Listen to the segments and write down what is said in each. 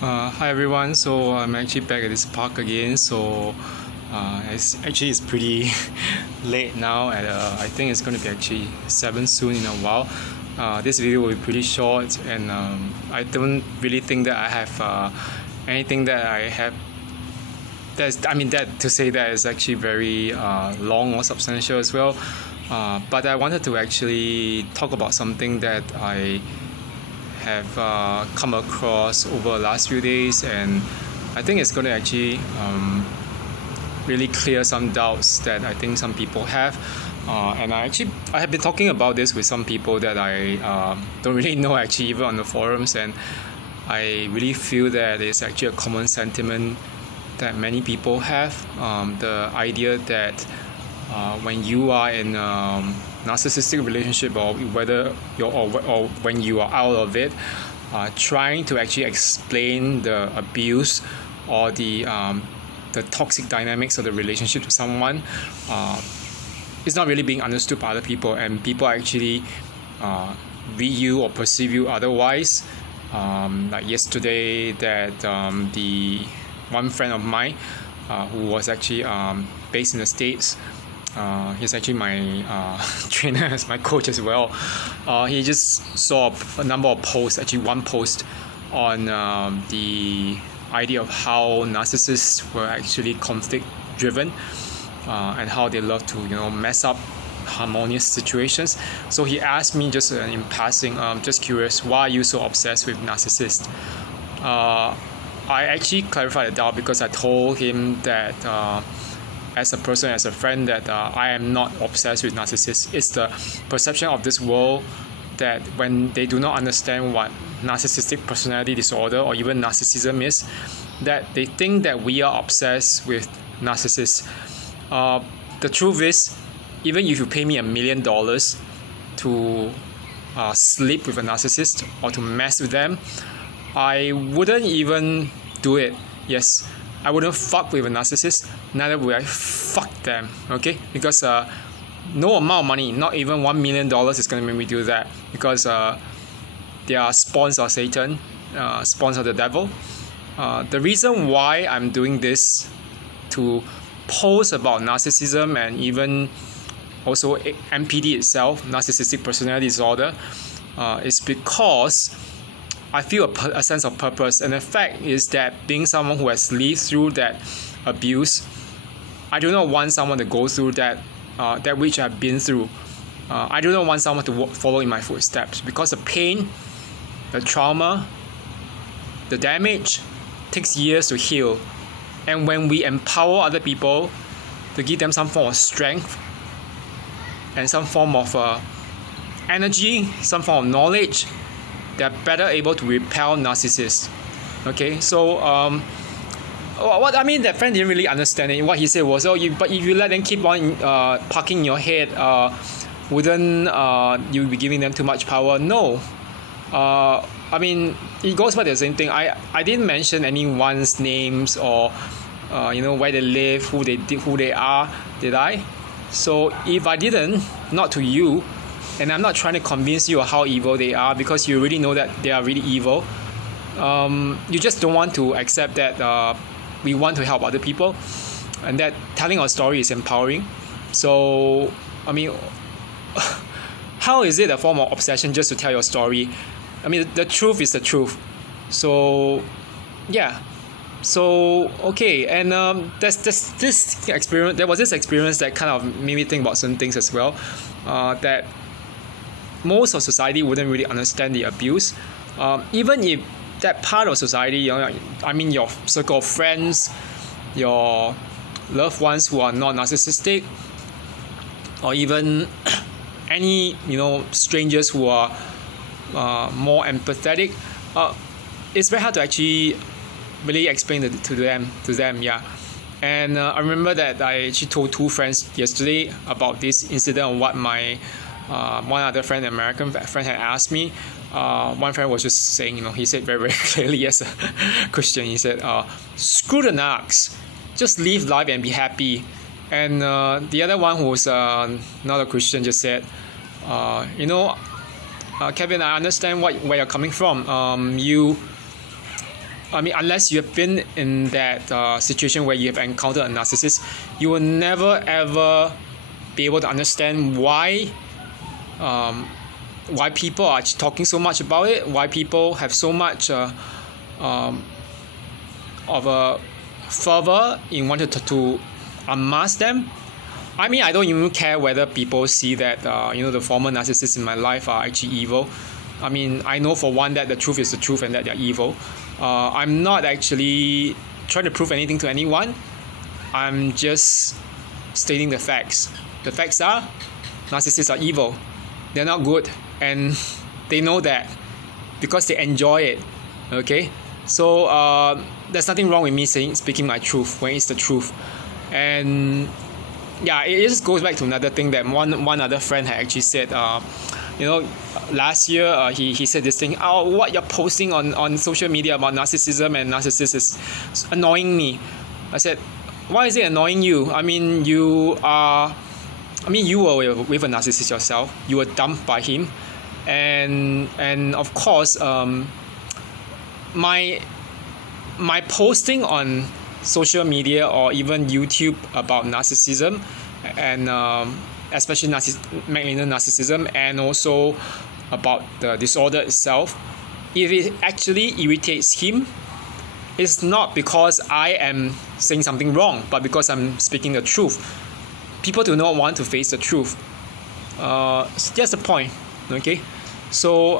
Hi everyone. So I'm actually back at this park again. So it's pretty late now. At I think it's going to be actually 7 soon in a while. This video will be pretty short, and I don't really think that I have anything that I have. That to say that is actually very long or substantial as well. But I wanted to actually talk about something that I have come across over the last few days, and I think it's going to actually really clear some doubts that I think some people have. And I have been talking about this with some people that I don't really know, actually, even on the forums, and I really feel that it's actually a common sentiment that many people have. The idea that when you are in narcissistic relationship, or whether you're or when you are out of it, trying to actually explain the abuse or the toxic dynamics of the relationship to someone is not really being understood by other people, and people actually read you or perceive you otherwise. Like yesterday, that the one friend of mine who was actually based in the States. He's actually my trainer, as my coach as well. He just saw a number of posts, actually one post on the idea of how narcissists were actually conflict driven, and how they love to mess up harmonious situations. So he asked me just in passing, just curious, why are you so obsessed with narcissists? I actually clarified the doubt because I told him that as a person, as a friend, that I am not obsessed with narcissists. It's the perception of this world that when they do not understand what narcissistic personality disorder or even narcissism is, that they think that we are obsessed with narcissists. The truth is, even if you pay me $1 million to sleep with a narcissist or to mess with them, I wouldn't even do it. Yes, I wouldn't fuck with a narcissist, neither would I fuck them, okay? Because no amount of money, not even $1 million, is going to make me do that, because they are spawns of Satan, spawns of the devil. The reason why I'm doing this, to post about narcissism and even also NPD itself, narcissistic personality disorder, is because I feel a sense of purpose. And the fact is that, being someone who has lived through that abuse, I do not want someone to go through that which I've been through. I do not want someone to follow in my footsteps, because the pain, the trauma, the damage takes years to heal. And when we empower other people to give them some form of strength and some form of energy, some form of knowledge, they're better able to repel narcissists. Okay, so what I mean, that friend didn't really understand it. What he said was, but if you let them keep on parking in your head, wouldn't you be giving them too much power? No. I mean, it goes by the same thing. I didn't mention anyone's names or where they live, who they are, did I? So if I didn't, not to you, and I'm not trying to convince you of how evil they are, because you already know that they are really evil. You just don't want to accept that we want to help other people, and that telling our story is empowering. So, I mean, how is it a form of obsession just to tell your story? I mean, the truth is the truth. So, yeah. So, okay, and there's this experience. There was this experience that kind of made me think about certain things as well. That most of society wouldn't really understand the abuse, even if that part of society, your circle of friends, your loved ones who are not narcissistic, or even any strangers who are more empathetic, it's very hard to actually really explain to them. Yeah. And I remember that I actually told 2 friends yesterday about this incident, on what my one other friend, an American friend, had asked me. One friend was just saying, he said very, very clearly, as a Christian, he said, screw the narcs, just live life and be happy. And the other one, who was not a Christian, just said, Kevin, I understand where you're coming from. I mean, unless you have been in that situation where you have encountered a narcissist, you will never ever be able to understand why people are talking so much about it, why people have so much of a fervor in wanting to unmask them. I mean, I don't even care whether people see that the former narcissists in my life are actually evil. I mean, I know for one that the truth is the truth and that they're evil. I'm not actually trying to prove anything to anyone. I'm just stating the facts. The facts are narcissists are evil. They're not good, and they know that because they enjoy it. Okay, so there's nothing wrong with me speaking my truth when it's the truth. And yeah, it just goes back to another thing that one other friend had actually said. Last year he said this thing. Oh, what you're posting on social media about narcissism and narcissists is annoying me. I said, why is it annoying you? I mean, you were with a narcissist yourself. You were dumped by him, and of course, my posting on social media or even YouTube about narcissism and especially narcissism, and also about the disorder itself, if it actually irritates him, it's not because I am saying something wrong, but because I'm speaking the truth. People do not want to face the truth. So that's the point. Okay, so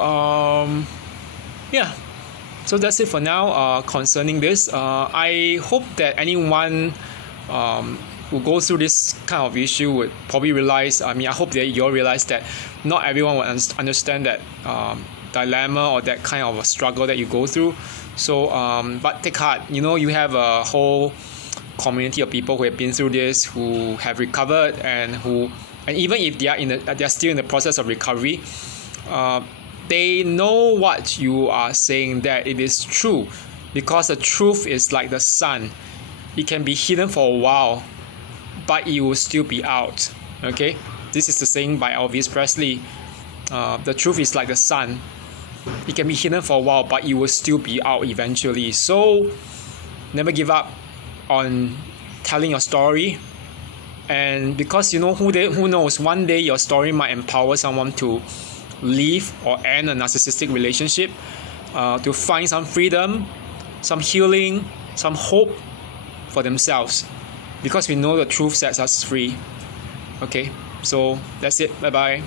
yeah, so that's it for now concerning this. I hope that anyone who goes through this kind of issue would probably realize, I hope that you all realize that not everyone will understand that dilemma or that kind of a struggle that you go through. So but take heart, you have a whole community of people who have been through this, who have recovered, and even if they're still in the process of recovery, they know what you are saying, that it is true, because the truth is like the sun. It can be hidden for a while, but it will still be out. Okay, this is the saying by Elvis Presley. The truth is like the sun. It can be hidden for a while, but it will still be out eventually. So never give up on telling your story, and because who knows, one day your story might empower someone to leave or end a narcissistic relationship, to find some freedom, some healing, some hope for themselves, because we know the truth sets us free. Okay, so that's it. Bye bye.